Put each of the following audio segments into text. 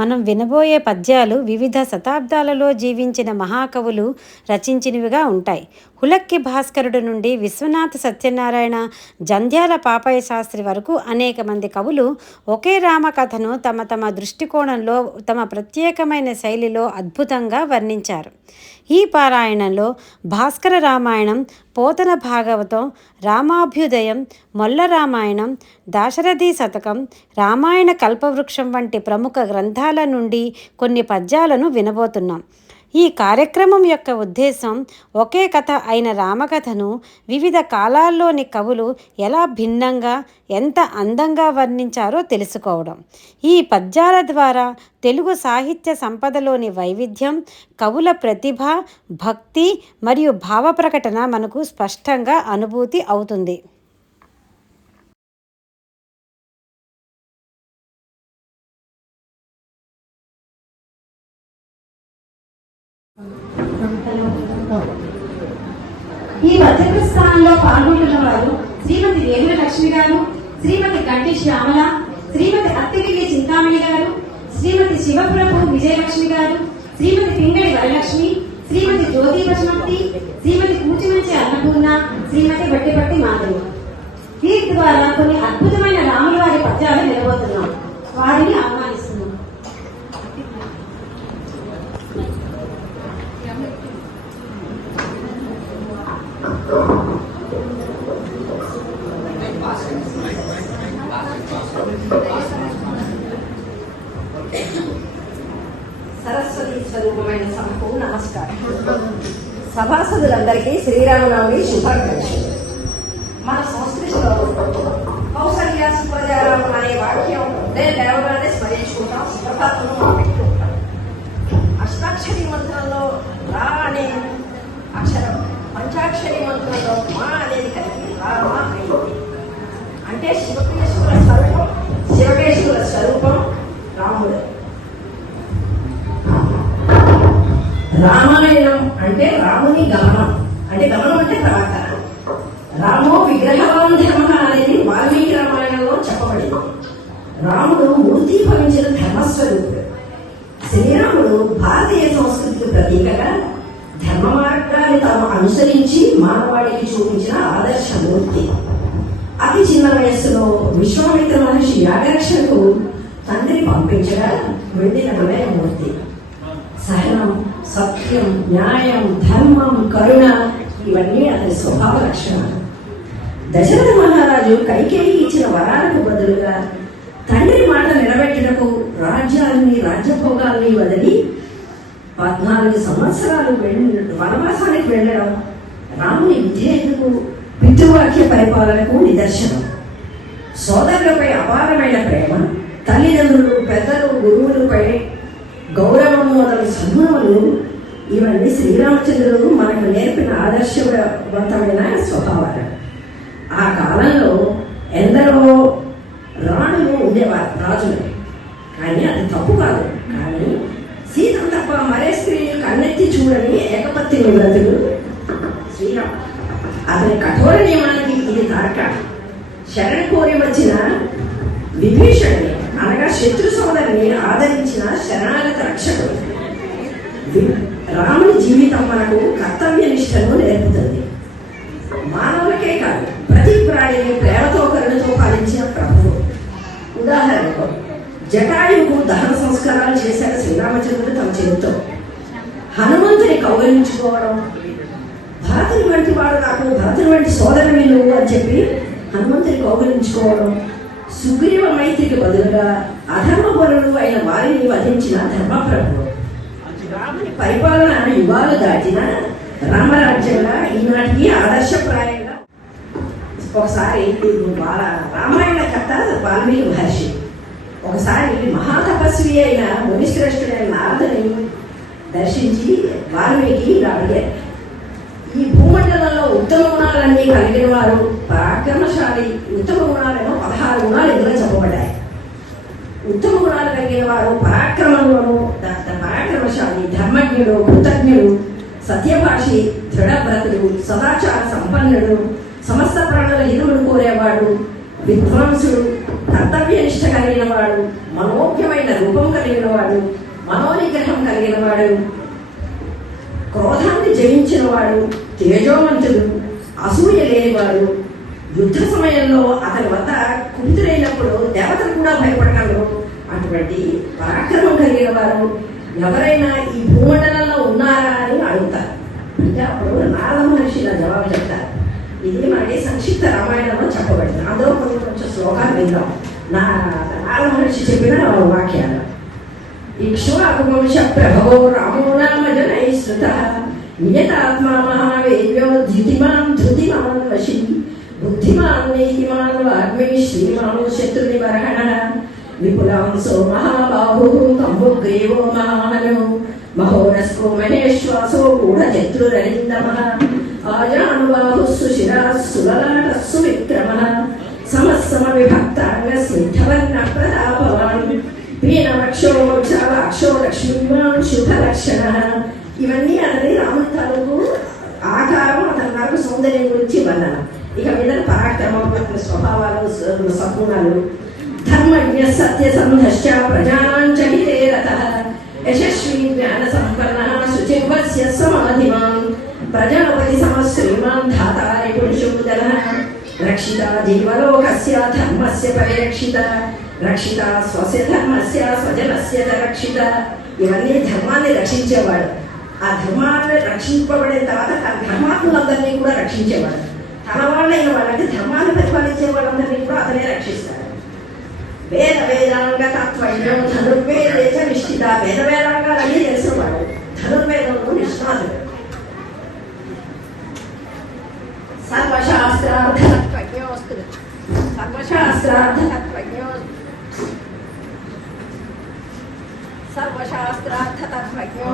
మనం వినబోయే పద్యాలు వివిధ శతాబ్దాలలో జీవించిన మహాకవులు రచించినవిగా ఉంటాయి. హులక్కి భాస్కరుడు నుండి విశ్వనాథ సత్యనారాయణ, జంధ్యాల పాపయ్య శాస్త్రి వరకు అనేక మంది కవులు ఒకే రామకథను తమ తమ దృష్టికోణంలో తమ ప్రత్యేకమైన శైలిలో అద్భుతంగా వర్ణించారు. ఈ పారాయణంలో భాస్కర రామాయణం, పోతన భాగవతం, రామాభ్యుదయం, మొల్ల రామాయణం, దాశరథి శతకం, రామాయణ కల్పవృక్షం వంటి ప్రముఖ గ్రంథాల నుండి కొన్ని పద్యాలను వినబోతున్నాం. ఈ కార్యక్రమం యొక్క ఉద్దేశం ఒకే కథ అయిన రామకథను వివిధ కాలాల్లోని కవులు ఎలా భిన్నంగా, ఎంత అందంగా వర్ణించారో తెలుసుకోవడం. ఈ పద్యాల ద్వారా తెలుగు సాహిత్య సంపదలోని వైవిధ్యం, కవుల ప్రతిభ, భక్తి మరియు భావ ప్రకటన మనకు స్పష్టంగా అనుభూతి అవుతుంది. ఈ పద్యప్రస్థానంలో పాల్గొంటున్న వారు శ్రీమతి వేముల లక్ష్మి గారు, శ్రీమతి గంటి శ్యామల, శ్రీమతి అత్తిగిరి చింతామణి గారు, శ్రీమతి శివప్రభు విజయలక్ష్మి గారు, శ్రీమతి పింగళి వరలక్ష్మి, శ్రీమతి జ్యోతి బసుమతి, శ్రీమతి కూచిమంచి అన్నపూర్ణ, శ్రీమతి బట్టిపట్టి మాధవి. వీరి ద్వారా కొన్ని అద్భుతమైన రాముల వారి పద్యాలు నిలబోతున్నాం. వారిని ఆహ్వానిస్తున్నాం. సరస్వతి స్వరూపమైన సభకు నమస్కారం. సభాసదులందరికీ శ్రీరామనవమి శుభాకాంక్షలు. మన సంస్కృతిలో కౌసల్య సుప్రజారామం అనే వాక్యం లేవగానే స్మరించుకుంటాం, సుప్రభాతము పెట్టుకుంటాం. అష్టాక్షరి మంత్రంలో రా అనే అక్షరం, పంచాక్షరి మంత్రంలో మా అనేది కలిగి రామ అయింది. అంటే శివకేశ్వర స్వరూపం, శివకేశ్వర స్వరూపం రాముడు. రామాయణం అంటే రాముని గమనం, అంటే గమనం అంటే ప్రవర్తన. రామో విగ్రహవాన్ ధర్మ అనేది వాల్మీకి రామాయణంలో చెప్పబడింది. రాముడు మూర్తీభవించిన ధర్మస్వరూపుడు. శ్రీరాముడు భారతీయ సంస్కృతికి ప్రతీకగా ధర్మ మార్గాన్ని తాను అనుసరించి మానవాళికి చూపించిన ఆదర్శమూర్తి. అతి చిన్న వయస్సులో విశ్వామిత్ర మహర్షి యాగరక్షణకు తండ్రి పంపించగా వెళ్ళిన వినయమూర్తి. సహనం, సత్యం, న్యాయం, ధర్మం, కరుణ ఇవన్నీ అతని స్వభావ లక్షణాలు. దశరథ మహారాజు కైకేయి ఇచ్చిన వరాలకు బదులుగా తండ్రి మాట నిలబెట్టుటకు రాజ్యాన్ని, రాజ్యభోగాల్ని వదిలి 14 సంవత్సరాలు వనవాసానికి వెళ్ళడం రాముని విధేయతకు, పితృవాక్య పరిపాలనకు నిదర్శనం. సోదరులపై అపారమైన ప్రేమ, తల్లిదండ్రులు, పెద్దలు, గురువులపై గౌరవము మొదలు సన్మానాలు, ఇవన్నీ శ్రీరామచంద్రుడు మనకు నేర్పిన ఆదర్శవంతమైన స్వభావాలు. ఆ కాలంలో ఎందరో రాణులు ఉండేవారు, రాజులు. కానీ అది తప్పు కాదు. కానీ సీతను తప్ప మరే స్త్రీని కన్నెత్తి చూడని ఏకపత్తి నివ్రతుడు శ్రీరామ. అతని కఠోర నియమానికి ఇది తార్కాణం. శరణ్ కోరి వచ్చిన విభీషణుని, అనగా శత్రు సోదరిని ఆదరించిన శరణాగత రక్షకుడు. రాముని జీవితం మనకు కర్తవ్య నిష్టను నేర్పుతుంది. మానవులకే కాదు, ప్రతి ప్రాణిని ప్రేమతో, కరుణతో పాలించిన ప్రభువు. ఉదాహరణకు జటాయువుకు దహన సంస్కారాలు చేశాడు శ్రీరామచంద్రుడు తమ చేతితో. హనుమంతుని కౌగలించుకోవడం, భరతుని వంటి వాడు నాకు, భరతుని వంటి సోదరుని నువ్వు అని చెప్పి హనుమంతుని కౌగలించుకోవడం, సుగ్రీవ మైత్రికి బదులుగా అధర్మపరుడు అయిన వారిని వధించిన ధర్మప్రభువు. రాముని పరిపాలన యుగాలు దాటిన రామరాజ్యంగా ఈనాటికి ఆదర్శప్రాయంగా. ఒకసారి రామాయణ కథ వాల్మీకి మహర్షి ఒకసారి మహాతపస్వి అయిన మునిశ్రేష్ఠుడైన నారదుని దర్శించి వాల్మీకి అడిగారు, ఈ భూమండలంలో ఉత్తమ గుణాలన్నీ కలిగిన వారు పరాక్రమశాలి. ఉత్తమ గుణాలను 16 గుణాలు ఇందులో చెప్పబడ్డాయి. ఉత్తమ గుణాలు కలిగిన వారు పరాక్రమంలోను, పరాక్రమశాలి, ధర్మజ్ఞుడు, కృతజ్ఞుడు, సత్యభాషి, దృఢవ్రతుడు, సదాచార సంపన్నుడు, సమస్త ప్రాణుల హితువును కోరేవాడు, విద్వాంసుడు, కర్తవ్యనిష్ట కలిగిన వాడు, మనోజ్ఞమైన రూపం కలిగిన వాడు, మనోనిగ్రహం కలిగిన వాడు, క్రోధాన్ని జయించిన వాడు, తేజోవంతుడు, అసూయ లేనివాడు, యుద్ధ సమయంలో అతని వద్ద కుపితులైనప్పుడు దేవతలు కూడా భయపడగలరు. అటువంటి పరాక్రమం కలిగిన వారు ఎవరైనా ఈ భూమండలంలో ఉన్నారా అని అడుగుతారు. అంటే అప్పుడు నారద మహర్షి ఇలా జవాబు చెప్తారు. ఇది మనకి సంక్షిప్త రామాయణంలో చెప్పబడింది. అందులో కొంచెం శ్లోకాలు విందాం. నారద మహర్షి చెప్పిన వాక్యాలు. ఇక్ష్వాకువంశ ప్రభవో రామో నామ జనై శ్రుతః నియతాత్మా మహావేద్యో ధృతిమాన్ వశీ బుద్ధిమాన్ నీతిమాన్ వాగ్మీ శ్రీమాన్ శత్రునిబర్హణః విపులాంసో మహాబాహు కంబుగ్రీవో మహాహనో మహోరస్కో మహేశ్వాసో గూఢజత్రురరిందమః ఆజానుబాహుస్సు శిరాస్సు లలాటస్సు విక్రమః సమస్సమ విభక్తాంగ స్నిగ్ధవర్ణ ప్రతాపవాన్ పీనవక్షో విశాలాక్షో లక్ష్మీవాన్ శుభలక్షణః. ఇవన్నీ అతని రాముని తాలూకు ఆకారం, అతని తాలూకు సౌందర్యం గురించి వర్ణన. ఇక మీద పరాక్రమం, అతని స్వభావాలు, సద్గుణాలు. ధర్మజ్ఞ సత్యసంధశ్చ ప్రజానాంచ హితే రతః యశస్వీ జ్ఞాన సంపన్నః శుచిర్వస్య సమాధిమాన్ ప్రజాపతి సమశ్రీమాన్ ధాతారి పురుషోదనః రక్షిత జీవలోకస్య ధర్మస్య పరిరక్షిత రక్షిత స్వస్య ధర్మస్య స్వజనస్య రక్షిత. ఇవన్నీ ధర్మాన్ని రక్షించేవాడు. ఆ ధర్మాన్ని రక్షింపబడిన తర్వాత ధర్మాత్ములందరినీ కూడా రక్షించేవాడు. తన వాళ్ళైన వాళ్ళంటే ధర్మాన్ని పరిపాలించే వాళ్ళందరినీ కూడా అతనే రక్షిస్తాడు. వేద వేదాంగ తత్వజ్ఞం ధనుర్వేదే చ నిష్ఠిత. వేద వేదాంగాలన్నీ తెలిసినవాడు, ధనుర్వేదంలో నిష్ణాతుడు. సర్వశాస్త్రార్థతత్వజ్ఞో సర్వశాస్త్రార్థతత్వజ్ఞో సర్వశాస్త్రార్థతత్వజ్ఞో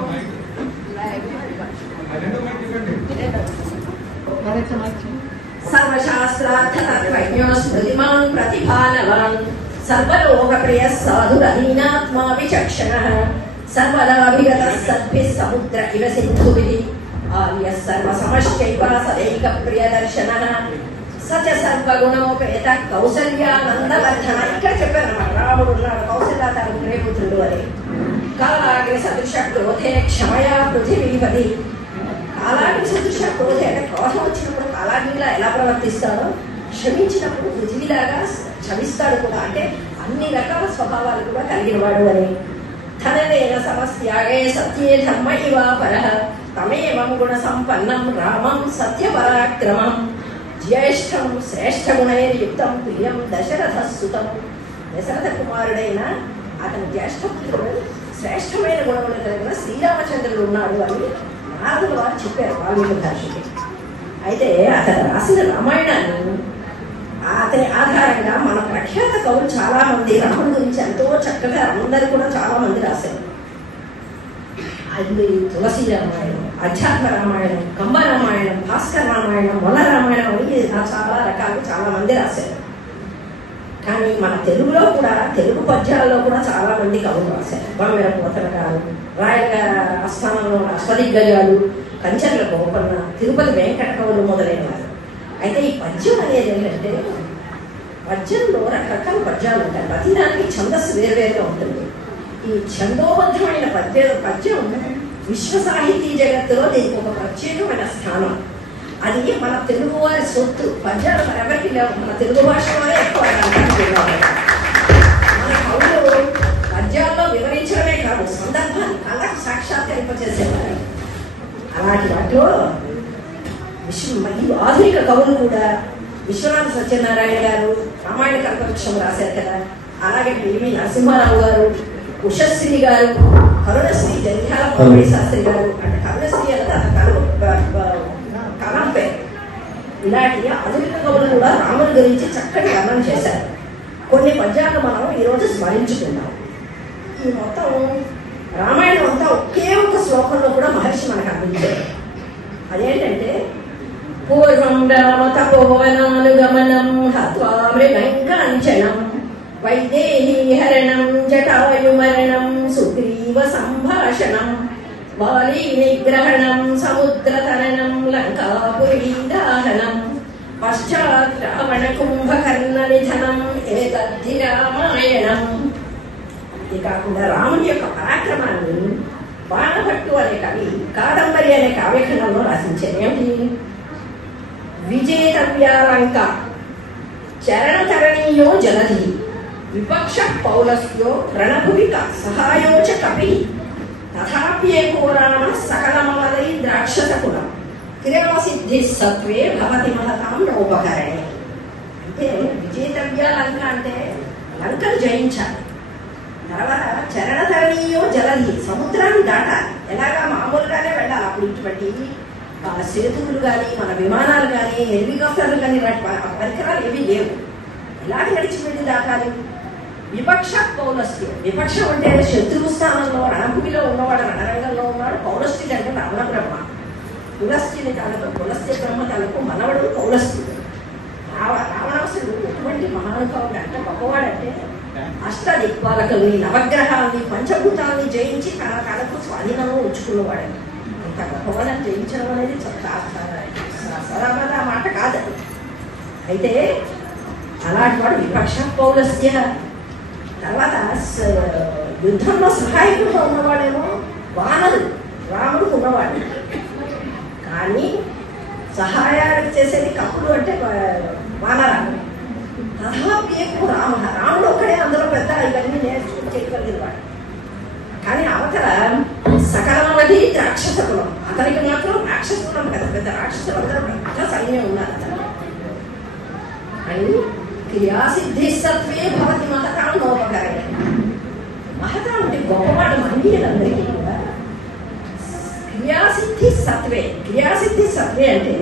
సర్వశాస్త్రార్థతత్వజ్ఞో స్మృతిమాన్ ప్రతిభానవాన్ సర్వలోకప్రియ సాధురధీనాత్మా విచక్షణః సర్వదాభిగతః సద్భిః సముద్ర ఇవ సింధుభిః ఆర్యః సర్వసమశ్చైవ సదైక ప్రియదర్శనః సచ సర్వగుణోపేత కౌసల్యానందవర్ధన. ఇక్కడ చెప్పారన్నమాట, రాముడు ఉన్నాడు, కౌసల్య తన ప్రియపుత్రుడు అని. కాలాగ్ని సదృశ క్రోధే క్షమయా పృథివీపతి. కాలాగ్ని సదృశ క్రోధే అంటే క్రోధం వచ్చినప్పుడు కాలాగ్నిలా ఎలా ప్రవర్తిస్తాడో, క్షమించినప్పుడు పృథివీలాగా క్షమిస్తాడు కూడా. అంటే అన్ని రకాల స్వభావాలు కూడా కలిగిన వాడు అని. ధనవేన సమస్యాగే సత్యే ధర్మ ఇవాపరః తమేవం గుణ సంపన్నం రామం సత్యపరాక్రమం జ్యేష్ఠం శ్రేష్ఠగుణైర్యుక్తం ప్రియం దశరథసుతం. దశరథ కుమారుడైన అతని జ్యేష్ఠపుత్రుడు శ్రేష్టమైన గుణములు కలిగిన శ్రీరామచంద్రుడు ఉన్నాడు అని నారదుల వారు చెప్పారు వాల్మీకి మహర్షికి. అయితే అతను రాసిన రామాయణాన్ని అతని ఆధారంగా మన ప్రఖ్యాత కవులు చాలా మంది రాముడి గురించి ఎంతో చక్కగా అందరూ కూడా చాలా మంది రాశారు. అది తులసి రామాయణం, అధ్యాత్మ రామాయణం, కంబ రామాయణం, భాస్కర రామాయణం, వన రామాయణం అని చాలా రకాలు చాలా మంది రాశారు. కానీ మన తెలుగులో కూడా, తెలుగు పద్యాల్లో కూడా చాలా మంది కవులు రాశారు. బొమ్మెర పోతన గారు, రాయల ఆస్థానంలో అష్టదిగ్గజాలు, కంచర్ల గోపన్న, తిరుపతి వెంకట కవులు మొదలైన వారు. అయితే ఈ పద్యం అనేది ఏంటంటే, పద్యంలో రకరకాల పద్యాలు ఉంటాయి. ప్రతిదానికి ఛందస్సు వేరువేరుగా ఉంటుంది. ఈ ఛందోబద్ధమైన పద్యం విశ్వ సాహితీ జగత్తులో దీనికి ఒక ప్రత్యేకమైన స్థానం. అది మన తెలుగువారి సొత్తు. పద్యాలు ఎవరికి లేవు, మన తెలుగు భాషలోనే ఎక్కువ. మన కవులు పద్యాల్లో వివరించడమే కాదు, సందర్భాన్ని కళ్ళకు సాక్షాత్కరింపచేసేవారు. అలాంటి వాటిలో ఈ ఆధునిక కవులు కూడా విశ్వనాథ సత్యనారాయణ గారు రామాయణ కల్పవృక్షం రాశారు కదా, అలాగే పివి నరసింహారావు గారు, ఉషశ్రీ గారు, కరుణశ్రీ జంధ్యాల పరమేశ్వర శాస్త్రి గారు, అంటే కరుణశ్రీ అనేది కలం పేరు. ఇలాంటి ఆధునిక కవులు కూడా రాముడి గురించి చక్కటి వర్ణన చేశారు. కొన్ని పద్యాలు మనం ఈరోజు స్మరించుకుందాం. ఈ మొత్తం రామాయణం అంతా ఒకే ఒక శ్లోకంలో కూడా మహర్షి మనకు అందించారు. అదేంటంటే, పూర్వం రామ తపోవనానుగమనం హత్వా మృగంకాంచనం వైదేహీ హరణం జటాయుమరణం సుగ్రీవ సంభాషణం వాలీ నిగ్రహణం సముద్రతరణం లంకాపురీ దాహనం పశ్చాత్ రావణ కుంభకర్ణ నిధనం ఏతద్ధి రామాయణం. ఇది కాకుండా రాముని యొక్క పరాక్రమాన్ని బాణభట్టు అనే కవి కాదంబరి అనే కావ్యఖండంలో రాసించారు. ఏమిటి? విజేతవ్యాలంక చరణతరణీయో జలధి విపక్ష పౌలస్యో రణభువిక సహాయోచ కపి తథాప్యేకో రామ సకలమలదై ద్రాక్షసకులం క్రియాసిద్ధి సత్వే భవతి మహతాం నోపకరణే. అంటే విజేతవ్య లంక అంటే లంకను జయించాలి. తర్వాత చరణధరణీయో జలధి సముద్రాన్ని దాటాలి. ఎలాగా మామూలుగానే వెళ్ళాలి. అప్పుడు ఇటువంటి సేతువులు కానీ మన విమానాలు కానీ హెలికాప్టర్లు కానీ పరికరాలు ఏమీ లేవు. ఎలాగ నడిచి వెళ్ళి దాటాలి? విపక్ష పౌలస్తి. విపక్షం అంటే శత్రువు స్థానంలో రణభూమిలో ఉన్నవాడు, రణరంగంలో ఉన్నాడు. పౌలస్తి అంటే రావణ బ్రహ్మ. పులస్తిని తనకు పులస్తి బ్రహ్మ తనకు మనవడు పౌలస్తి. రావణాసుడు ఎటువంటి మహానుభావుడు అంటే గొప్పవాడంటే అష్టదిక్పాలకుల్ని, నవగ్రహాల్ని, పంచభూతాల్ని జయించి తనకు స్వాధీనంలో ఉంచుకున్నవాడండి. అంత గొప్పవాళ్ళని జయించడం అనేది సరళ మాట కాదు. అయితే అలాంటి వాడు విపక్ష పౌలస్త్య. తర్వాత యుద్ధంలో సహాయకుడుగా ఉన్నవాడేమో వానరుడు, రాముడు ఉన్నవాడు. కానీ సహాయానికి చేసేది కప్పులు అంటే వానరాలు. తథాప్యేకో రామ, రాముడు ఒక్కడే అందులో పెద్ద ఇవన్నీ నేర్చుకుని చేయగలిగిన వాడు. కానీ అవతల సకలమది రాక్షస కులం. అతనికి మాత్రం రాక్షస కులం, పెద్ద పెద్ద రాక్షసులు అందరూ పెద్ద సైన్యం ఉన్నారు అతను. అని క్రియాసిద్ధి సత్వే భవతి మహతాం నోపకరణే. మహతాం అంటే గొప్పవాడు. మహనీయులందరికీ కూడా క్రియాసిద్ధి సత్వే. క్రియాసిద్ధి సత్వే అంటే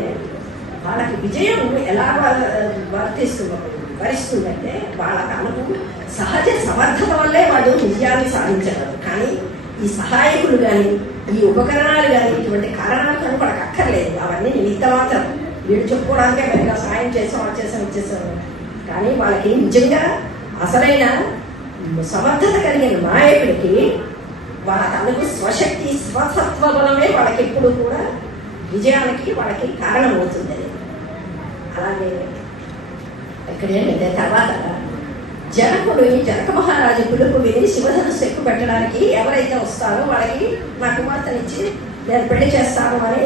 వాళ్ళకి విజయం ఎలా వరిస్తుందంటే వాళ్ళ తనకు సహజ సమర్థత వల్లే వాళ్ళు విజయాన్ని సాధించగలరు. కానీ ఈ సహాయకులు కానీ ఈ ఉపకరణాలు కానీ ఇటువంటి కారణాలు కానీ వాళ్ళకి అక్కర్లేదు. అవన్నీ నిమిత్త మాత్రం. వీళ్ళు చెప్పుకోవడానికే మనకి సహాయం చేసాం, వచ్చేసాం. కానీ వాళ్ళకి నిజంగా అసలైన సమర్థత కలిగిన నాయకుడికి వాళ్ళ తనకు స్వశక్తి స్వసత్వ బలమే వాళ్ళకి ఎప్పుడు కూడా విజయానికి వాళ్ళకి కారణమవుతుంది. అలాగే ఇక్కడ ఏంటంటే తర్వాత జనక మహారాజు పిలుపు విని శివధనుస్సు ఎక్కువ పెట్టడానికి ఎవరైతే వస్తారో వాళ్ళకి నా కుమార్తెనిచ్చి నేను పెళ్లి చేస్తాను అని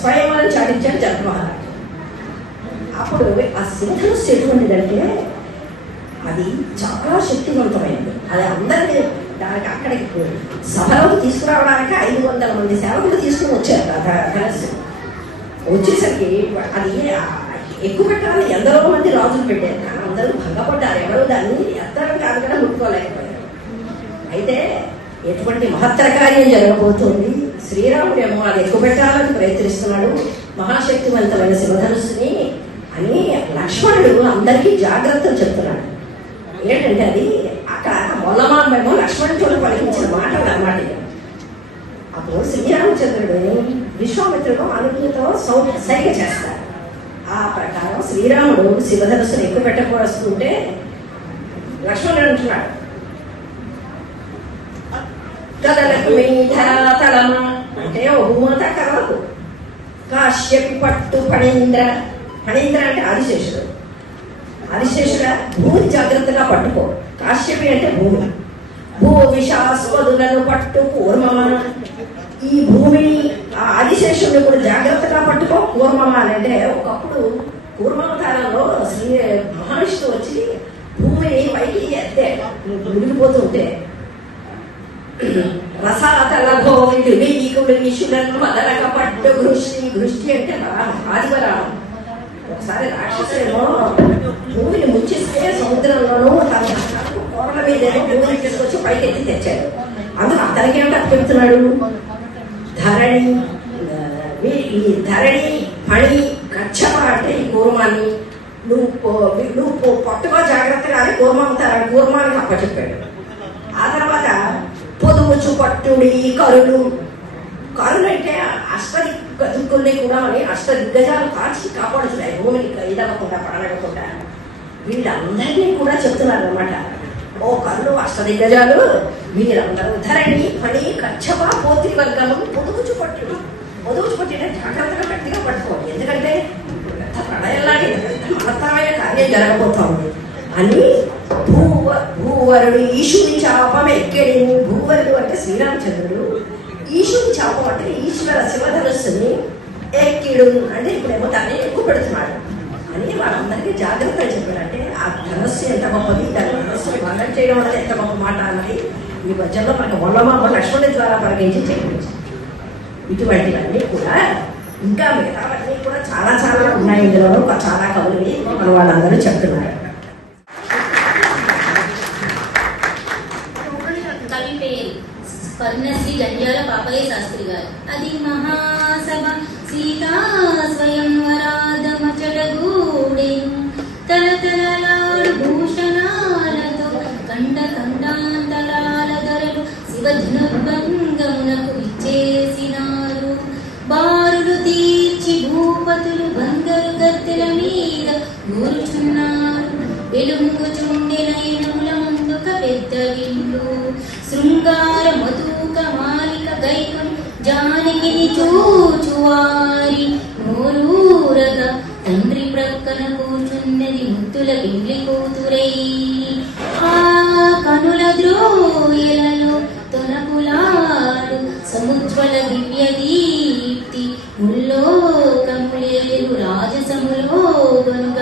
స్వయంవరం చాటించాడు జనక మహారాజు. అప్పుడు ఆ శివధనుస్సు ఎటువంటిదంటే అది చాలా శక్తివంతమైనది. అది అందరినీ దానికి అక్కడికి సభలోకి తీసుకురావడానికి 500 మంది సేవకులు తీసుకుని వచ్చారు. ఆ ధనుస్సు వచ్చేసరికి అది ఎక్కువ పెట్టాలని ఎందరో మంది రాజులు పెట్టారు. కానీ అందరూ భంగపడ్డారు. ఎవరు దాన్ని ఎత్తడం కాదు కదా ముట్టుకోలేకపోయారు. అయితే ఎటువంటి మహత్తర కార్యం జరగబోతోంది. శ్రీరాముడేమో అది ఎక్కువ పెట్టాలని ప్రయత్నిస్తున్నాడు, మహాశక్తివంతమైన శివధనుస్సుని అని. లక్ష్మణుడు అందరికీ జాగ్రత్తలు చెప్తున్నాడు. ఏంటంటే అది అక్కడ మొల్లమాంబేమో లక్ష్మణుడు పలికించిన మాటలు అన్నమాట. అప్పుడు శ్రీరామచంద్రుడు విశ్వామిత్రుడు అనుజ్ఞతో సరిగా చేస్తారు. ఆ ప్రకారం శ్రీరాముడు శివధనుస్సును ఎక్కువ పెట్టకపోస్తుంటే లక్ష్మణుడు అంటున్నాడు, కదలకు ధరాతలమా అంటే ఓ భూమాత కదలకు. కాశ్యపి పట్టు ఫణీంద్ర. ఫణీంద్ర అంటే ఆదిశేషుడు. ఆదిశేషుడ భూమి జాగ్రత్తగా పట్టుకో. కాశ్యపి అంటే భూమి. భూ విషాస్పదులను పట్టు కూర్మమన. ఈ భూమిని ఆ ఆదిశేషుడిని కూడా జాగ్రత్తగా పట్టుకో. కూర్మమ అంటే ఒకప్పుడు కూర్మావతారంలో శ్రీ మహావిష్ణువు వచ్చి భూమిని పైకి ఎత్తే మునిగిపోతూ ఉంటే రసాతలభో వికుడు విషులను వదలక పట్టు గృష్టి. గృష్టి అంటే ఆదివరామం. ఒకసారి రాక్షసులేమో భూమిని ముంచిస్తే సముద్రంలోనూ తన కోరల మీదేమో భూమిని తీసుకొచ్చి పైకి ఎత్తి తెచ్చాడు. అందుకు అతనికి ఏమిటో చెప్తున్నాడు, ధరణి ఈ ధరణి పణి కచ్చమ అంటే ఈ కూర్మాన్ని నువ్వు పట్టుగా జాగ్రత్తగా అని కూర్మవుతారని కూర్మానికి అప్పచెప్పాడు. ఆ తర్వాత పొదుముచు పట్టుడి కరులు. కరులు అంటే అష్టదిక్కుల్ని కూడా అని అష్టదిగ్గజాలు కాచి కాపాడుతున్నాయి భూమిని ఇదవ్వకుండా పడనకుండా. వీళ్ళందరినీ కూడా చెప్తున్నారు అనమాట. ఓ కరులు అష్టదిగ్గజాలు వీళ్ళందరూ ధరణి పని కచ్చప పోతి వర్గము పొదుగుచు పట్టుడు. పొదుగుచు పట్టి జాగ్రత్తగా గట్టిగా పట్టుకోవాలి. ఎందుకంటే ప్రళయంలాగే కార్యం జరగబోతోంది అని భూవరుడు ఈశుని చాపం ఎక్కడి. భూవరుడు అంటే శ్రీరామచంద్రుడు, ఈశుని చాపం అంటే ఈశ్వర శివధనుస్సుని ఎక్కిడు అంటే ఇప్పుడేమో దాన్ని ఎక్కువ పెడుతున్నాడు అని వాళ్ళందరికీ జాగ్రత్తగా చెప్పారు. అంటే ఆ ధనస్సు ఎంత గొప్పది, దాని ధనస్సుని భంగం చేయడం అనేది ఎంత గొప్ప మాట అన్నది ఈ మధ్యలో మనకు వల్లమామ లక్ష్మణుడి ద్వారా పరిగణించి చెప్పింది. ఇటువంటివన్నీ కూడా ఇంకా మిగతావన్నీ కూడా చాలా చాలా ఉన్నాయి. ఇందులో చాలా కవులు మన వాళ్ళందరూ చెప్తున్నారు. కవి పేరు పద్మశ్రీ జంధ్యాల పాపయ్య శాస్త్రి గారు. అది మహాసభ సీతా స్వయంవరాధమచడగూడెను తలతలలాడు భూషణాలతో కండ కండాంతరాల ధరలు శివధనుర్భంగమునకు ఇచ్చేసినారు. బారులు తీర్చి భూపతులు బందరు గద్దెల మీద కూర్చున్నారు. వెలుగుచుండెనైనముల ముందుక పెద్ద విల్లు శృంగార మధుక మాలిక గైకుని జానకిని చూచువారి నోరూరగా తండ్రి ప్రక్కన కూర్చున్నది ముద్దుల పెండ్లి కూతురై. ఆ కనుల ద్రోయలలో తొనకులాడు సముజ్వల దివ్య దీప్తి ముల్లోకములేరు రాజసములో గనుక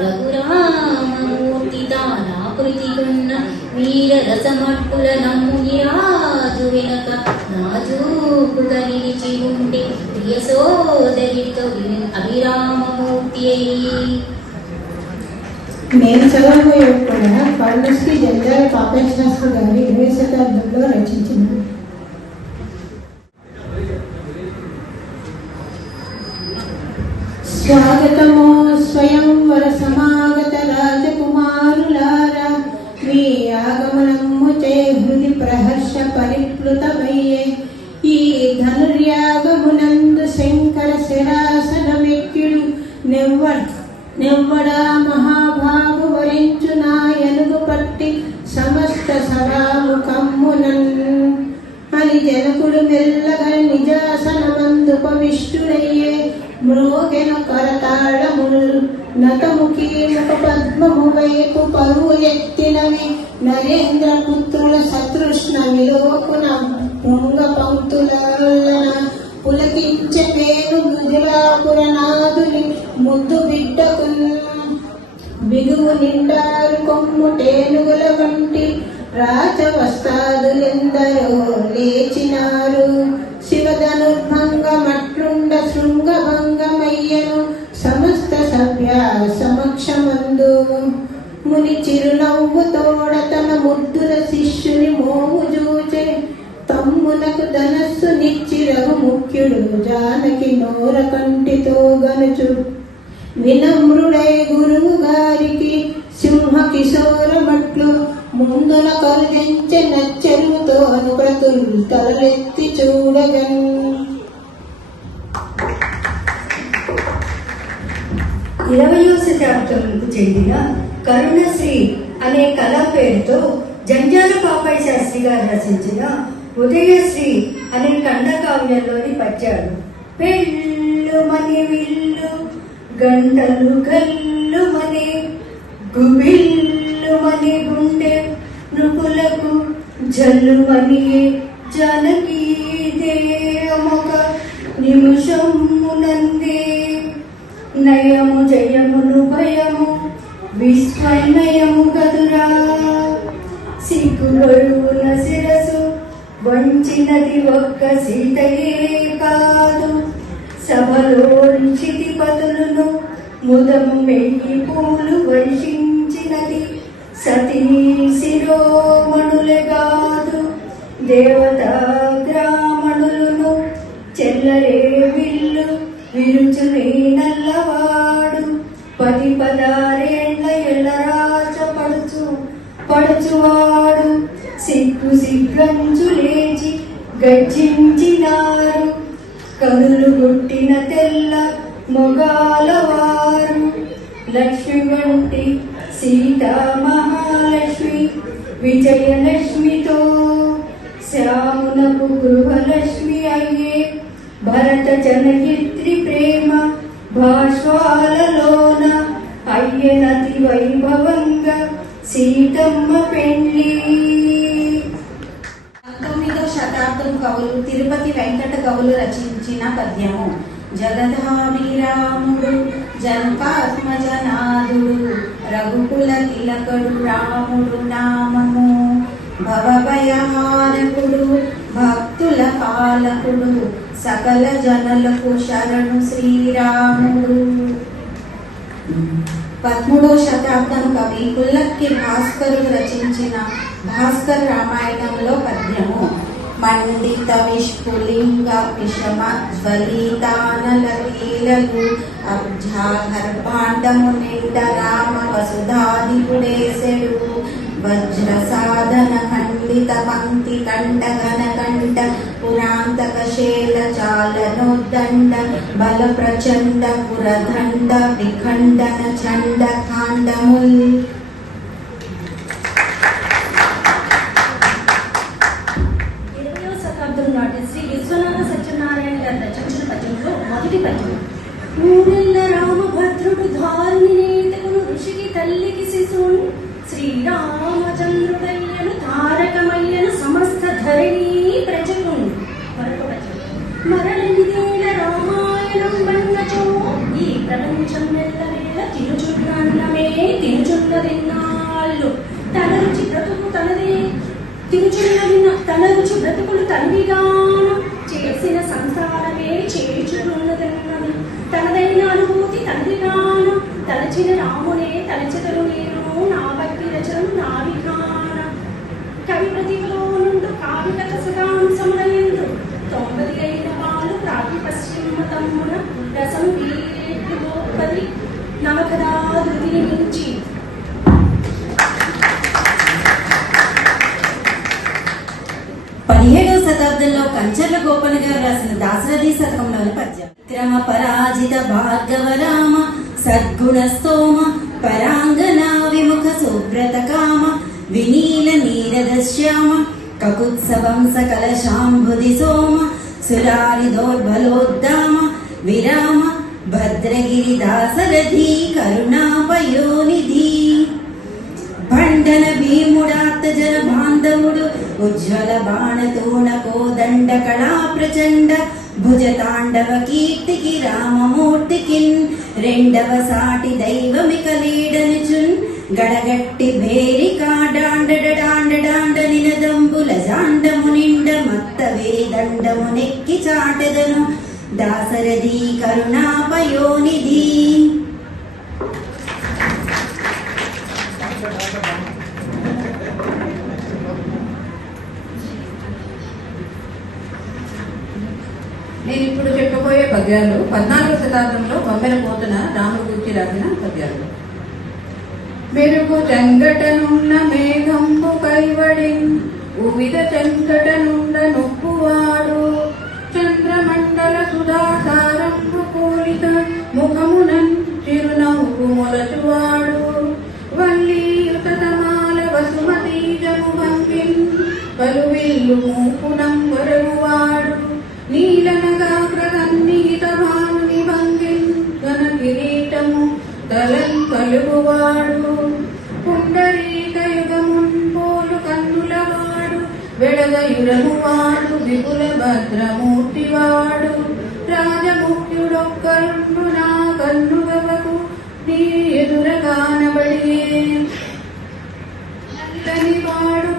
రఘురామమూర్తి తానాకృతి కొన్న వీర రసమట్టుల నమ్ముని రాజు వెనక నాజూకుగా నిలిచి ఉంటే ప్రియ సోదరితో అభిరామమూర్తి అయి. నేను చదవబోయే కూడా పద్మశ్రీ జంధ్యాల పాపయ్య శాస్త్రి గారు 20వ శతాబ్దంలో రచించింది. స్వాగతమో స్వయంవర సమాగత రాజకుమారులారా, మీ ఆగమనము చే హృది ప్రహర్ష పరిప్లుతమయ్యే. ఈ ధనుర్యాగమునందు శంకర శిరాసనమెక్కిడు నెవ్వడా మహాభాగు వరించు నాయనుగు పట్టి సమస్త సభాముఖమ్మునన్ అని జనకుడు మెల్లగా నిజాసనమందుపవిష్టుడయ్యే. మ్రోగెన కరతాళములు నతముఖి ముఖ పద్మము వైపు పరువు ఎత్తినవి నరేంద్ర పుత్రుల సతృష్ణ విలోకున భృంగ పంక్తులన పులకించే పేరు గుజరాపురనాథుని ముద్దు బిడ్డకు బిగువు నిండారు కొమ్ము టేనుగుల వంటి రాజవస్తాదులెందరో లేచినారు. శివధనుర్భంగమట్లుండ శృంగభంగమయ్యను సమస్త సభ్య సమక్షమందు. ముని చిరునవ్వు తోడ తన ముద్దుల శిష్యుని మోము జూచే. తమ్మునకు ధనస్సు నిచ్చి రఘు ముఖ్యుడు జానకి నోర కంటితో గనుచు. వినమ్రుడై గురువు గారికి సింహ కిశోరమట్లు ముందున కరుదించే నచ్చెరువుతో అనుప్రతులు తలలెత్తి చూడగన్. 20వ శతాబ్దంకు చెందిన కరుణశ్రీ అనే కళా పేరుతో జంధ్యాల పాపయ్య శాస్త్రి గారు రచించిన ఉదయశ్రీ అనే ఖండకావ్యంలోని పద్యాలు. పెళ్ళుమని విల్లు గంటలు గల్లుమని గుబిల్లుమని గుండె నృపులకు జల్లుమని జానకీ దేవమొక నిమిషమునందే. నయము జయమును భయము విస్మయము గదురా. సిగ్గుగడువున శిరసు వంచినది ఒక్క సీతయే కాదు. సభలో క్షితిపతులను ముదము మెయ్యి పూలు వర్షించినది సతీ శిరోమణులెగాదు. దేవతా గ్రామణులను చెల్లరే విల్లు విరుచుని నల్లవాడు. 10-16 ఎల్లరాచ పడుచువాడు. సిగ్గు సిగ్గంచు లేచి గర్జించినారు. కనులు గుట్టిన తెల్ల మొగాలవారు. లక్ష్మి వంటి సీతా మహాలక్ష్మి విజయలక్ష్మితో శ్యామునకు గృహలక్ష్మి అయ్యే. భరత జనయిత్రి ప్రేమ భాష్వాలలోన అయ్య అయ్యనతి వైభవంగా సీతమ్మ పెళ్ళి. 19వ శతాబ్దం కవులు తిరుపతి వెంకట కవులు రచించిన పద్యము. జగదాభిరాముడు జనకాత్మజనాథుడు రఘుకుల తిలకుడు రాముడు నామము. భవభయహారకుడు భక్తుల పాలకుడు సకల జనులకు శరణు శ్రీరాముడు. 13వ శతాబ్దం కవి పుల్లక్కి భాస్కరుడు రచించిన భాస్కర రామాయణంలో పద్యము. మండిత విష్పులింగ విషమ జ్వలితానల కీలలు అబ్జా గర్భాండము నిండ రామ వసుధాదిపుడేసెడు. వజ్ర సాధన ఖండిత పంక్తి కంఠ ఘన కంఠ పురాంతక శేల చాలనోద్దండ బల ప్రచండ పురదండ విఖండన చండ ఖాండముల్. 20వ శతాబ్దం నాటి శ్రీ విశ్వనాథ సత్యనారాయణ గారు రచించిన పద్యంలో మొదటి పద్యం. మూడెల్ల రామభద్రుడు ధారుని నేతకును ఋషికి తల్లికి శిశువును శ్రీరామచంద్రుడయ్యను తారకమయ్యను సమస్త ధరణి ప్రజకును. మరొక పద్యం. మరణిదేల రామాయణం బండచో ఈ ప్రపంచం నెల్లవేళ తినుచున్నన్నమే తినుచున్నదిన్నాళ్ళు తన రుచి బ్రతుకు తనదే తన రుచి బ్రతుకులు తనవిగాను చేసిన సంసారమే చేయుచున్నదన్నది తనదైన అనుభూతి తనదిగాను తలచిన రామునే తలచెదరు నేను నా భక్తి రచనం నా విధాన. కవి ప్రతిభలో నుండు కావికత సుధాంశములందు 90 పాలు ప్రాతి పశ్చిమ తమ్మున రసం వీరెట్లు గోపది నవకథా ధృతిని మించి. 17వ శతాబ్దంలో కంచర్ల గోపన్న గారు రాసిన దాశరథి శతకంలోని పద్యం. క్రమ పరాజిత భార్గవ రామ సద్గుణ స్తోమ పరాంగనా విముఖ సుబ్రత కామ వినీల నీరద శ్యామ కకుత్సవం సకల శాంభుది సోమ సురారి దౌర్బలోద్దామ విరామ భద్రగిరి దాశరథి కరుణాపయోనిధి. భండన భీముడాత్త జన బాంధవుడు ఉజ్వల బాణతోణ కోదండ కళా ప్రచండ భుజ తాండవ కీర్తికి రామమూర్తికిన్ రెండవ సాటి దైవమిక లీడనుచున్ గడగట్టి భేరికా డాండ నినదంబుల జాండము నిండ మత్త వేదండము నెక్కి చాటెదను దాశరథి కరుణాపయోనిధి. నేను ఇప్పుడు చెప్పబోయే పద్యాలు 14వ శతాబ్దంలో బొమ్మెల పోతున రాముడు గురించి రాసిన పద్యాలు. మెరుగు చెంగటనున్న మేఘంబు కైవడిన్ ఉవిద చెంగటనుండ నొప్పువాడు చంద్రమండల సుధాసారంభు పూరిత ముఖమునన్ చిరునవ్వు మొలచువాడు వల్లీయుతమాల వసుమతీజము భంగిన్ పలువిల్లు మూపునం వరగువాడు నీలనగాగ్రగన్నిహిత భానుని భంగిన్ ఘన కిరీటము తలం కలుగువాడు పుండరీక యుగమున్ పోలు కన్నులవాడు వెడగయురమువాడు విపుల భద్రమూర్తివాడు రాజముఖ్యుడొక్కరుండు నా కన్నుగవకు నీ ఎదుర కానబడియే నల్లని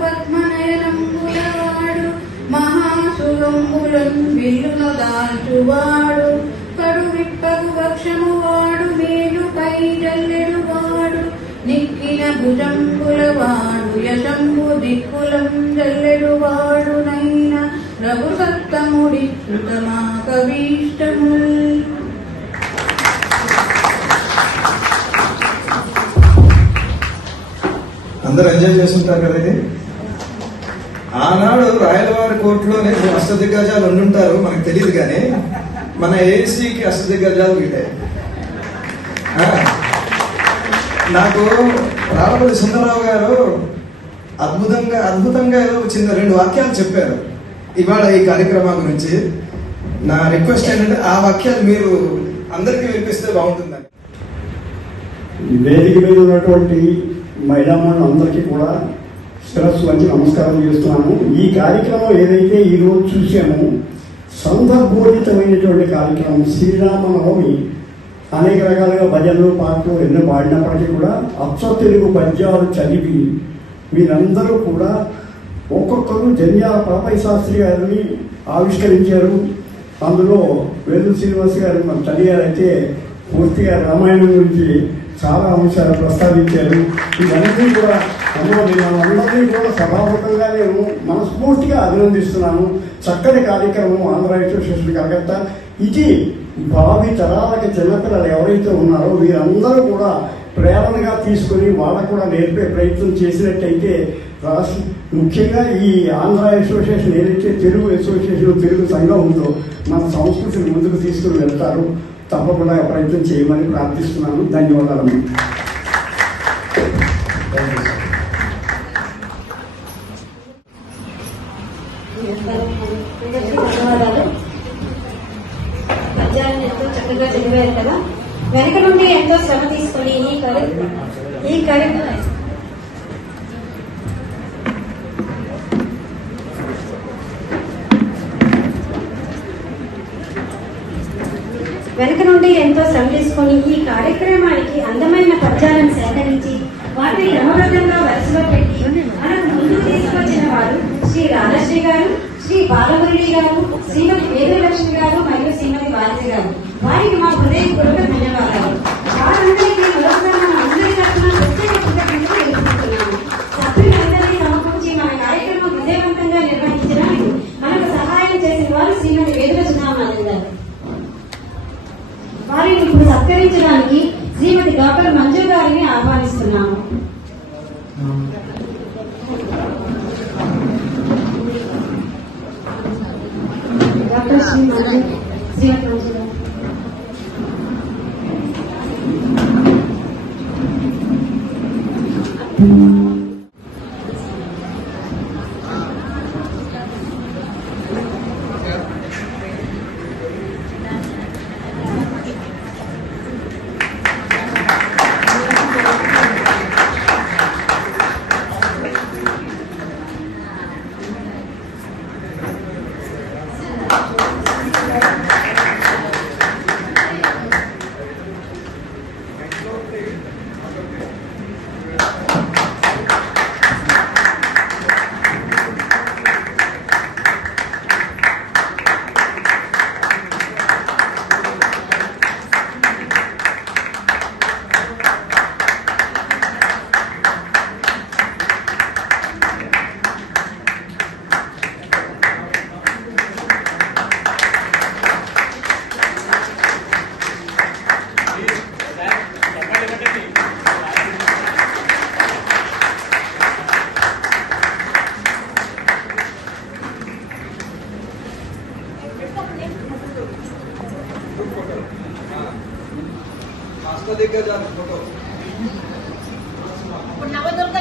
పద్మనయనంబులవాడు మహాసుగంబులను విల్లును దాల్చువాడు కడు విప్పగు వక్షము వాడు మేలుపై జల్లెడువాడు నిక్కిన భుజంబులవాడు యశంబు దిక్కులం జల్లెడువాడు నైన రఘుసత్తముడి కృతమా కవీష్టముల్. అందరూ ఎంజాయ్ చేస్తుంటారు కదా. ఇది ఆనాడు రాయలవారి కోర్టులోనే అష్టదిగ్గజాలు ఉండుంటారు, మనకు తెలియదు. కానీ మన ఏసీకి అష్టదిగ్గజాలు వీటే. నాకు రాళ్ళపల్లి సుందరరావు గారు అద్భుతంగా ఏదో చిన్న 2 వాక్యాలు చెప్పారు ఇవాళ ఈ కార్యక్రమం గురించి. నా రిక్వెస్ట్ ఏంటంటే ఆ వాక్యాలు మీరు అందరికీ వినిపిస్తే బాగుంటుందని. ఈ వేదిక మీద ఉన్నటువంటి మహిళామణులందరికీ కూడా శిరస్సు వంచి నమస్కారం చేస్తున్నాను. ఈ కార్యక్రమం ఏదైతే ఈరోజు చూసామో సందర్భోచితమైనటువంటి కార్యక్రమం. శ్రీరామనవమి అనేక రకాలుగా భజనలు పాటలు ఎన్నో పాడినప్పటికీ కూడా అచ్చ తెలుగు పద్యాలు చదివి మీరందరూ కూడా ఒక్కొక్కరు జంధ్యాల పాపయ్య శాస్త్రి గారిని ఆవిష్కరించారు. అందులో వేలు శ్రీనివాస్ గారు మన తల్లి గారైతే పూర్తిగా రామాయణం గురించి చాలా అంశాలు ప్రస్తావించారు. ఇవన్నీ కూడా మనందరినీ కూడా సభాముఖంగా నేను మనస్ఫూర్తిగా అభినందిస్తున్నాను. చక్కటి కార్యక్రమం ఆంధ్ర అసోసియేషన్ కలకత్తా. ఇది భావి తరాలకి చిన్నపిల్లలు ఎవరైతే ఉన్నారో వీరందరూ కూడా ప్రేరణగా తీసుకొని వాళ్ళకు కూడా నేర్పే ప్రయత్నం చేసినట్టయితే రాష్ట్ర ముఖ్యంగా ఈ ఆంధ్ర అసోసియేషన్ ఏదైతే తెలుగు అసోసియేషన్ తెలుగు సంఘం ఉందో మన సంస్కృతిని ముందుకు తీసుకుని వెళ్తారు. తప్పకుండా ప్రయత్నం చేయమని ప్రార్థిస్తున్నాను. ధన్యవాదాలు. ధన్యవాదాలు. పద్యాలను ఎంతో చక్కగా చదివారు కదా. వెనక నుండి ఎంతో శ్రమ తీసుకొని ఈ కార్యక్రమం వెనక నుండి ఎంతో శ్రమ తీసుకొని ఈ కార్యక్రమానికి అందమైన పద్యాలను సేకరించి వాటిని క్రమబద్ధంగా వరుసలో పెట్టి మనకు ముందుకు తీసుకొచ్చిన వారు శ్రీ రాధశ్రీ గారు, శ్రీ బాలమురళి గారు, శ్రీమతి వేదలక్ష్మి గారు మరియు శ్రీమతి వారిజ గారు. వారికి మా హృదయపూర్వక ధన్యవాదాలు. వారందరికీ మరొకసారి మన అందరి తరఫున ప్రత్యేక కృతజ్ఞతలు తెలుపుతున్నాము. సభ్యులందరినీ సమకూర్చి మన కార్యక్రమం విజయవంతంగా నిర్వహించడానికి మనకు సహాయం చేసిన వారు శ్రీమతి వేదుల సుధామాధవ్ గారు. వారిని ఇప్పుడు సత్కరించడానికి శ్రీమతి డాక్టర్ మంజు గారిని ఆహ్వానిస్తున్నాము. డాక్టర్ శ్రీమతి మంజు గారు. దిగ్గజాల ఫోటో నవదుర్గ